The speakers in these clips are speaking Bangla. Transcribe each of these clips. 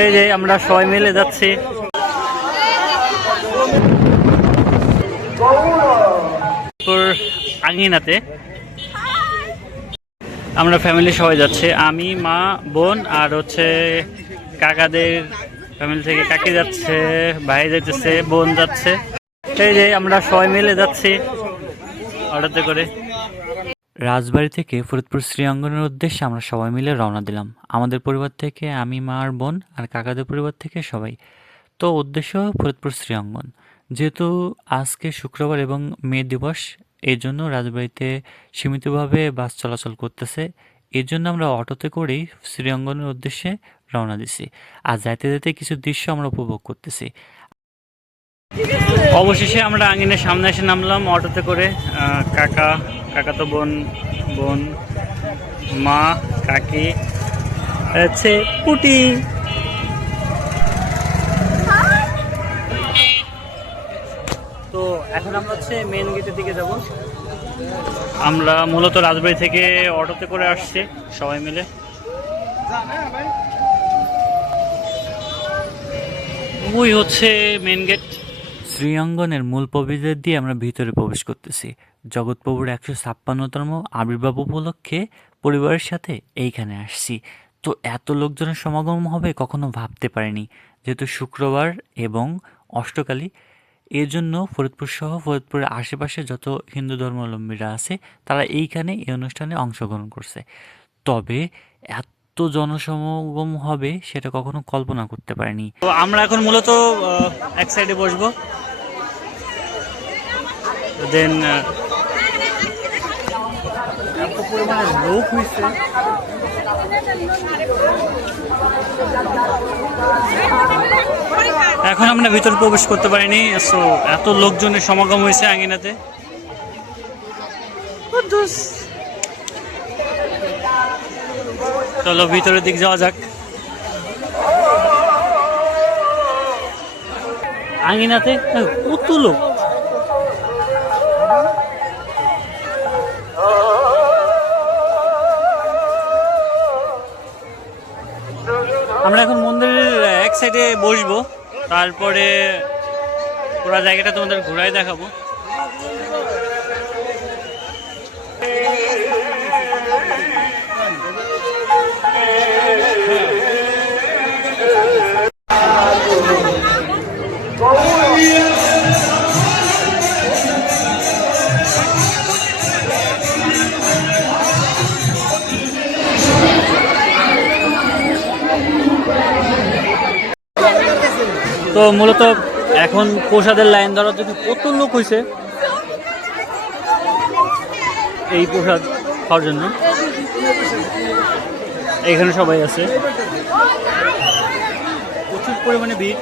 এই যে আমরা সবাই মিলে যাচ্ছি আঙিনাতে। আমরা ফ্যামিলি সবাই যাচ্ছে, আমি, মা, বোন আর হচ্ছে কাকাদের ফ্যামিলি থেকে কাকি যাচ্ছে, ভাই যাইতেছে, বোন যাচ্ছে। এই যে আমরা সবাই মিলে যাচ্ছি অটোতে করে। রাজবাড়ি থেকে ফরিদপুর শ্রীঅঙ্গনের উদ্দেশ্যে আমরা সবাই মিলে রওনা দিলাম। আমাদের পরিবার থেকে আমি, মা আর বোন, আর কাকাদের পরিবার থেকে সবাই। তো উদ্দেশ্য ফরিদপুর শ্রীঅঙ্গন। যেহেতু আজকে শুক্রবার এবং মে দিবস, এই জন্য রাজবাড়িতে সীমিতভাবে বাস চলাচল করতেছে। এর জন্য আমরা অটোতে করেই শ্রীঅঙ্গনের উদ্দেশ্যে রওনা দিছি। আর যাইতে যেতে কিছু দৃশ্য আমরা উপভোগ করতেছি। অবশেষে আমরা আঙিনের সামনে এসে নামলাম অটোতে করে। কাকা তো বোন, মা, কাকি, হচ্ছে পুটি। তো এখন আমরা হচ্ছে মেন গেটের দিকে যাব। আমরা মূলত রাজবাড়ি থেকে অটোতে করে আসছি সবাই মিলে। ওই হচ্ছে মেন গেট। শ্রীঅঙ্গনের মূল প্রবেশদ্বার দিয়ে আমরা ভিতরে প্রবেশ করতেছি। জগৎপ্রভুর 156তম আবির্ভাব উপলক্ষে পরিবারের সাথে এইখানে আসছি। তো এত লোকজনের সমাগম হবে কখনো ভাবতে পারিনি, যেহেতু শুক্রবার এবং অষ্টকালী। এর জন্য ফরিদপুর সহ ফরিদপুরের আশেপাশে যত হিন্দু ধর্মাবলম্বীরা আছে তারা এইখানে এই অনুষ্ঠানে অংশগ্রহণ করছে। তবে এত জনসমাগম হবে সেটা কখনো কল্পনা করতে পারিনি। তো আমরা এখন মূলত এক সাইডে বসবো। দেন এত পরিমাণে লোক হয়েছে, এখন আমরা ভিতরে প্রবেশ করতে পারিনি। সো এত লোকজনের সমাগম হয়েছে আঙিনাতে। চলো ভিতরের দিক যাওয়া যাক। আঙিনাতে কত লোক। আমরা এখন মন্দিরের এক সাইডে বসবো, তারপরে পুরো জায়গাটা তোমাদের ঘুরাই দেখাবো। তো মূলত এখন প্রসাদের লাইন ধরার জন্য কত লোক হয়েছে এই প্রসাদ খাওয়ার জন্য। এখানে সবাই আছে, প্রচুর পরিমাণে ভিড়।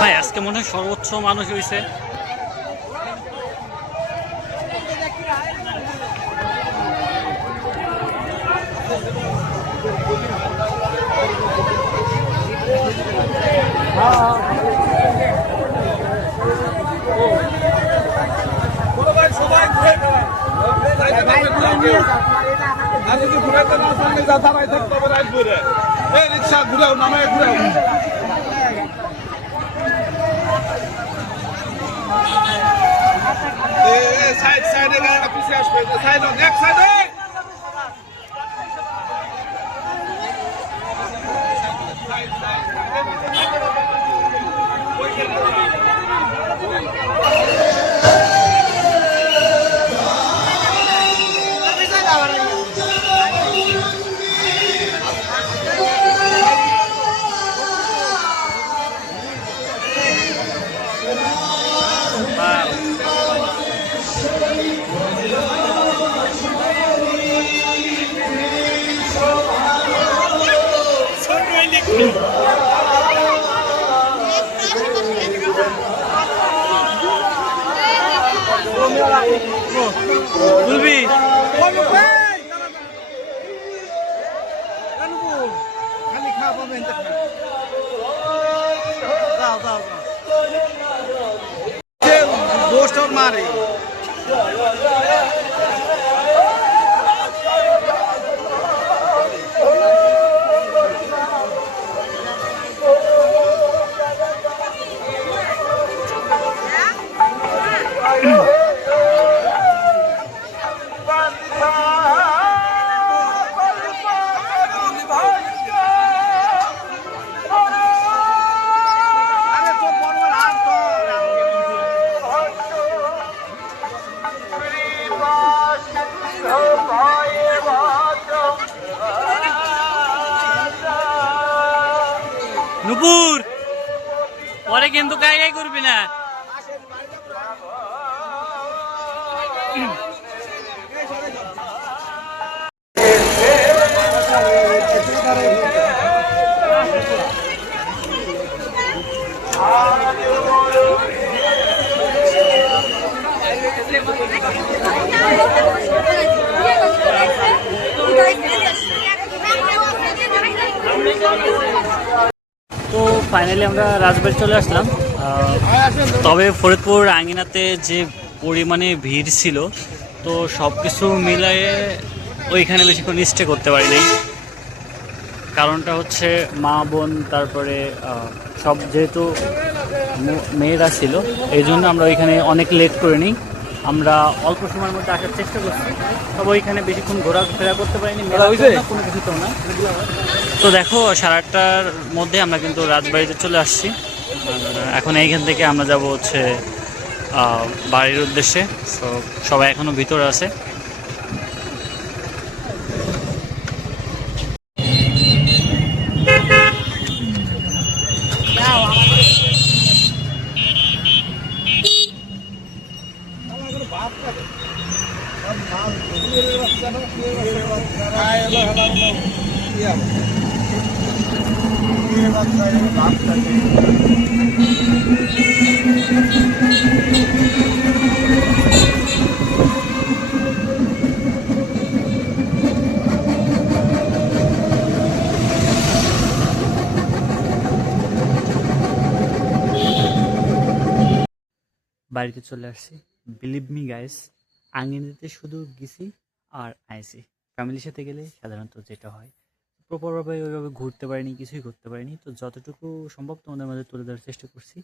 ভাই আজকে মনে হয় সর্বোচ্চ মানুষ হয়েছে। রিক্সা ঘুরেও নামায় ঘুরেও সাইডে গাড়িটা পিছিয়ে আসবে সাইড এক সাইডে তুলবি খালি খাওয়া পাবেন দোষটা মারে নুপুর পরে কিন্তু গাই গাই করবি না। তো ফাইনালি আমরা রাজবাড়ি চলে আসলাম। তবে ফরিদপুর আঙ্গিনাতে যে পরিমাণে ভিড় ছিল, তো সব কিছু মিলিয়ে ওইখানে বেশিক্ষণ স্টে করতে পারিনি। কারণটা হচ্ছে মা বোন তারপরে সব যেহেতু মেয়েরা ছিল, এই জন্য আমরা ওইখানে অনেক লেট করে নিই। আমরা অল্প সময়ের মধ্যে আসার চেষ্টা করছি, তবে ওইখানে বেশিক্ষণ ঘোরাফেরা করতে পারিনি, কোনো কিছু তো না। তো দেখো 8:30টার মধ্যে আমরা কিন্তু রাজবাড়িতে চলে আসছি। এখন এইখান থেকে আমরা যাব হচ্ছে বাড়ির উদ্দেশ্যে। তো সবাই এখনো ভিতরে আছে। বাড়িতে চলে আসছি। বিলিভ মি গাইস, আঙ্গিনাতে শুধু গেছি আর আইসি। ফ্যামিলির সাথে গেলে সাধারণত যেটা হয়, প্রপারভাবে ওইভাবে ঘুরতে পারিনি, কিছুই করতে পারিনি। তো যতটুকু সম্ভব তোমাদের মাঝে তুলে ধরার চেষ্টা করছি।